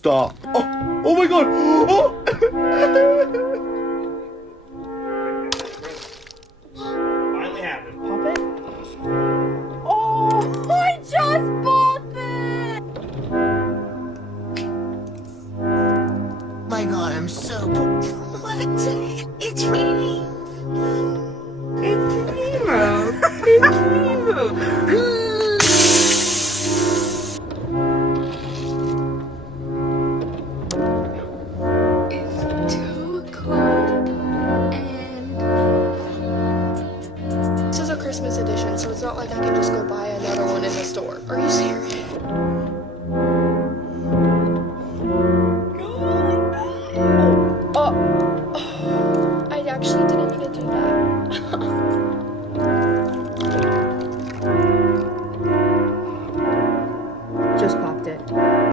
Stop. Oh my god. Oh. Finally happened. Pop it. Oh, I just bought it. My god, I'm so... What? It's raining.